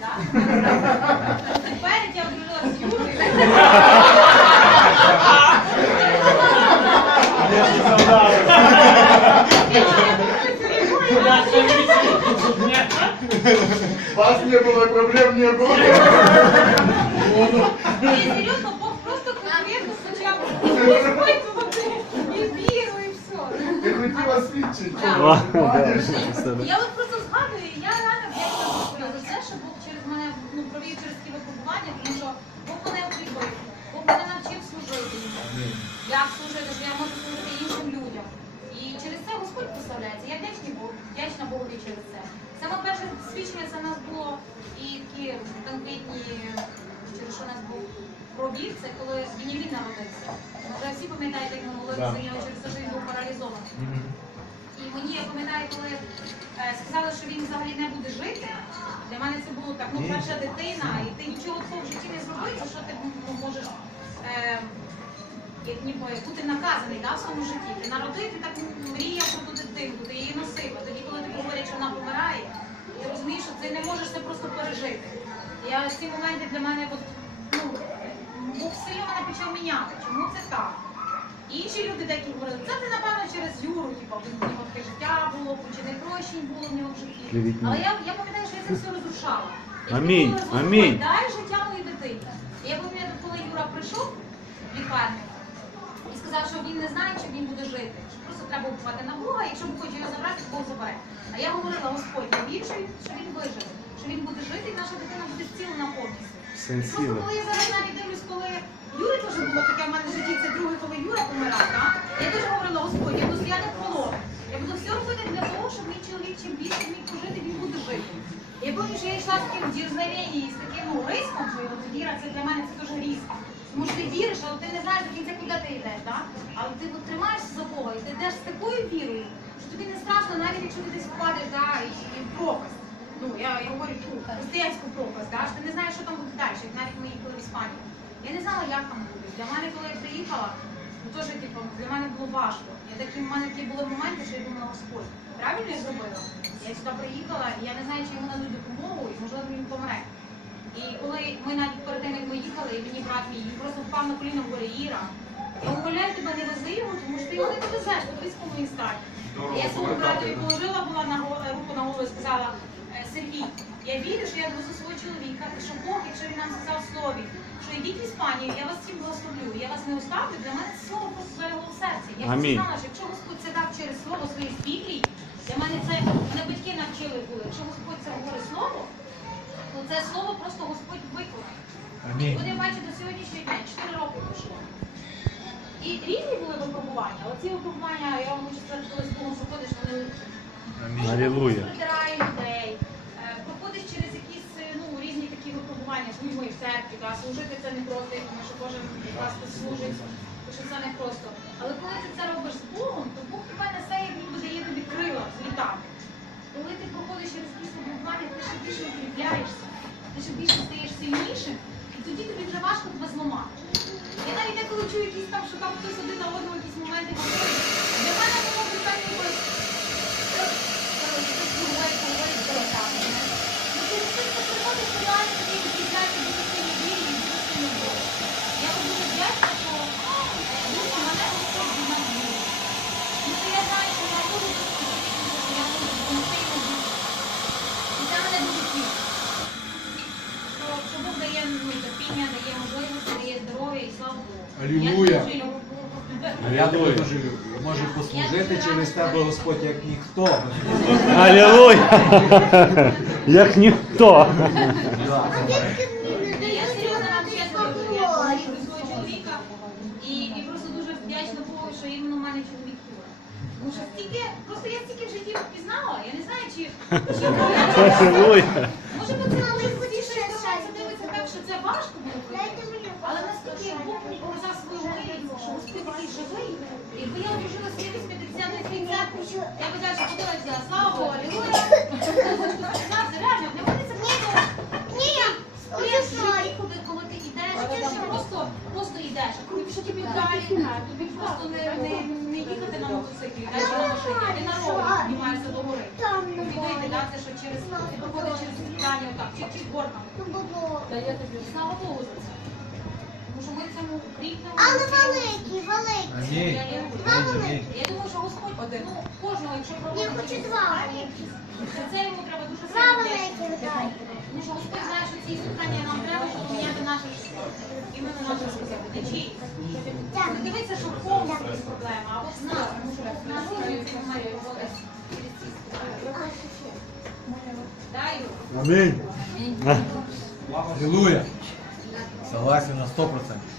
так? Тепер як я одружила з Юрою. Вас не было, проблем не было. Ні, серйозно, Бог просто конкретно почав испытувати і віру, і все. Ти хотіла свідчити. Так. чого? Бачиш? Я от просто через ті випробування, тому що Бог мене укріпив, Бог мене навчив служити. Як служити, що я можу служити іншим людям. І через це Господь прославляється. Я вдячна Богу, вдячна Богові через це. Саме перше свідчення це в нас було і такі конкретні, через що у нас був пробіг, це коли Бенімін народився. Ви всі пам'ятаєте, як ми молилися через те, що він був паралізований. Мені, я пам'ятаю, коли е, сказали, що він взагалі не буде жити, для мене це було так, ну перша дитина, і ти нічого такого в житті не зробив, за що ти ну, можеш е, як ніби бути наказаний да, в своєму житті. Ти народив, ти так мріяв про ту дитинку, ти її носив. А тоді, коли тобі говорять, що вона помирає, ти розумієш, що ти не можеш це просто пережити. Я ці моменти для мене, от, ну, Бог сильно мене почав міняти. Чому це так? Інші люди деякі говорили, це ти напевно через Юру, типу, було, чи не прощень було в нього в житті. Але я, я пам'ятаю, що я це все розрушала. І Амінь, коли амінь. Дай життя моїй дитині. І я пам'ятаю, коли Юра прийшов в лікарню і сказав, що він не знає, чи він буде жити. Що просто треба впати на Бога, і якщо Бог хоче його забрати, то Бог забере. А я говорила, Господь, я вірю, що він- виживе, що він буде жити, і наша дитина буде зцілена повністю. Син Просто коли я зараз навіть дивлюсь, коли Юри теж було таке в мене в житті, це друге, коли Юра помирав, так? Я теж говорила, Господь, я буду стояти в колони. Я буду все робити для того, щоб мій чоловік чим більше міг пожити, він буде жити. Я пам'ятаю, що я йшла з таким дірзнавінням і з таким риском, що от віра, це для мене це дуже різко. Тому що ти віриш, але ти не знаєш до кінця, куди ти йдеш, так? Але ти от, тримаєшся за Бога, і ти йдеш з такою вірою, що тобі не страшно, навіть якщо ти десь впадеш, да, і, і в пропасть. Ну, я, я говорю ту християнську пропасть, да, що ти не знаєш, що там буде далі, як навіть ми їхали в Іспанію. Я не знала, як там буде. Для мене, коли я приїхала, ну теж типу, для мене було важко. Я такі, в мене такі були моменти, що я думала, Господь, правильно я зробила? Я сюди приїхала, і я не знаю, чи йому надуть допомогу, і можливо він помре. І коли ми навіть перед тим, як ми їхали, і мені брат мій він просто впав на коліно, говорить, Іра, я умоляю тебе, не вези його, тому що ти його не довезеш, подивись, кому він стане. Я своєму братові положила була на руку на голову і сказала, «Е, Сергій, я вірю, що я довезу свого чоловіка, і що Бог, якщо він нам сказав слові, що йдіть в Іспанію, я вас всім благословлю, я вас не оставлю, для мене це слово просто залило в серці. Я знала, що якщо Господь це дав через слово своїх Біблії, для мене це мене батьки навчили були. Якщо Господь це говорить слово, то це слово просто Господь. Амінь. От я до сьогоднішнього дня, 4 роки пройшло. І різні були випробування, але ці випробування, я вам можу сказати, коли з Богом заходиш, вони. Амінь. Людей, е, проходиш через якісь е, ну, різні такі випробування з людьми в церкві. Да? Служити це не просто, я думаю, що кожен з вас служить, тому що це не просто. Але коли ти це робиш з Богом, то Бог тебе несе, як ніби злітати. Коли ти проходиш через якісь випробування, ти ще більше укріпляєшся, ти ще більше стаєш сильнішим, і тоді тобі вже важко тебе зламати. Я навіть деколи чую якісь там, що там хтось один на одному якісь моменти говорить. Для мене було питання ніби коротше, хтось говорить, говорить, голосами. Ну через це ти приходиш і реально тоді відрізняєш дуже сильні вірі і дуже сильно Бога. Я от дуже вдячна, що дійсно мене Господь від нас любить. Тому що я знаю, що я можу дослужити, що я можу допомогти йому жити. І це мене дуже тішить. Що, що Бог дає ну, терпіння, дає можливості, дає здоров'я і слава Богу. Алілуя. Я дуже люблю. Я тебе дуже люблю. Може послужити через тебе Господь як ніхто. Алілуя! Як ніхто. Ні, Я серйозно вам чесно кажу, я люблю свого чоловіка і, і просто дуже вдячна Богу, що іменно в мене чоловік Юра. Тому що стільки, просто я стільки в житті пізнала, я не знаю, чи, чи Алілуя! Це важко було пройти. Але наскільки Бог мені показав свою милість, що Господь такий живий, якби я одружила якимось 50 30 я би далі ходила і взяла, слава Богу, алілуя. Це реально, для мене це просто Прям коли, коли ти йдеш, ти просто, просто йдеш, а коли що тобі далі, тобі просто не, не, не їхати на мотоциклі, а на машині, ти на піднімаєшся до гори. Тобі дійти да, це що через ти проходиш через питання, отак, чик чик я тобі слава Богу за це. Тому що ми цьому рікнемо. Але великий, великий. Амінь. Два Амінь. великі. Я думаю, що Господь ну, кожного, якщо Я проводить хочу два питання, великі. це йому треба дуже Два сильно великі дай. Тому що Господь знає, що ці питання нам треба, щоб поміняти наше життя. Іменно наше життя. Не чиїсь. Не дивитися, що повністю якісь проблеми, а от знати, тому що в нас є немає через ці питання. Дай, Юра. Амінь. Аллилуйя. Согласен на 100%.